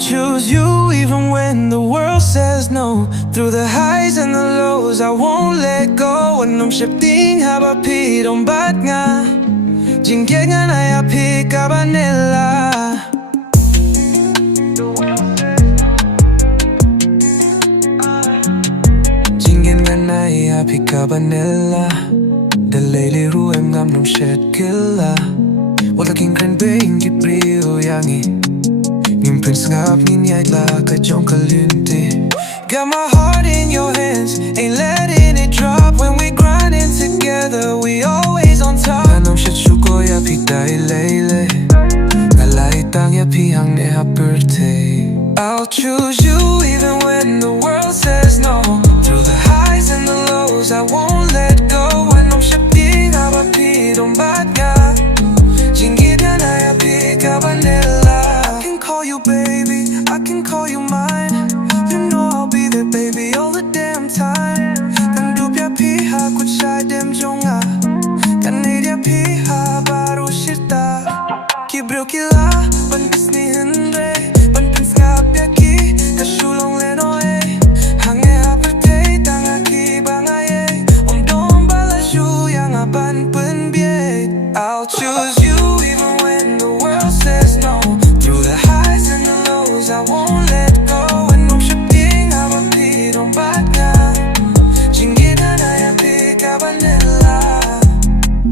choose you even when the world says no. Through the highs and the lows, I won't let go. Wat nym sheptieng haba pi dong bat nga Jingieid ngan ai pi kaba nylla. Jingieid ngan ai pi kaba nylla. The lady ru em ngam nong shet kylla. Watla kren beiñ briew yangi Ngim sngap ngin iaid ka jong Got my heart in your hands, ain't letting it drop. When we grinding together, we always on top. Ngan shet shuko ya pi dai leile Ngalai tang ya pi hang ne ha birthday. I'll choose you even when the world says no. Through the highs and the lows, I won't let go. Wat nym sheptieng haba pi dong bat nga Jingieid ngan ai pi kaba nylla. I can call you baby, I can call you mine. You know I'll be there baby all the damn time. Kan du pia pi ha kut shai dem jong Kan nei dia pi ha baru shita. Ki briew kylla, ban bis ni hendre. Ban sngap pia ki, ka shulong leno Hang ha birthday, tang ki bang dong bala shu yang ban pen bie. I'll choose you even when the world says no. Through the highs and the lows, I won't let go. Wat nym sheptieng haba pi dong bat nga Jingieid ngan ai pi kaba nylla.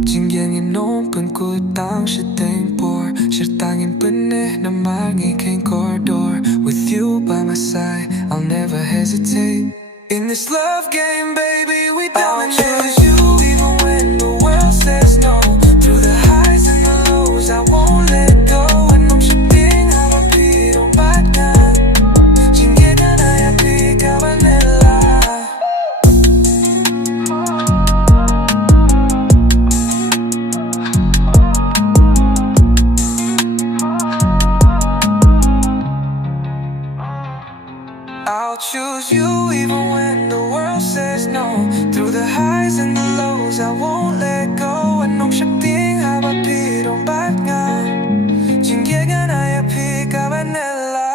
Jingieid ngin nong pen ku tang shiteng por. Shitangin pen na mangi kane corridor. With you by my side, I'll never hesitate. In this love game, baby, we dominate. I'll choose you even when the world says no. Through the highs and the lows, I won't let go. Wat nym sheptieng haba pi dong bat nga Jingieid ngan ai pi kaba nylla. I'll choose you even when the world says no. Through the highs and the lows, I won't let go. Wat nym sheptieng haba pi dong bat nga Jingieid ngan ai pi kaba nylla.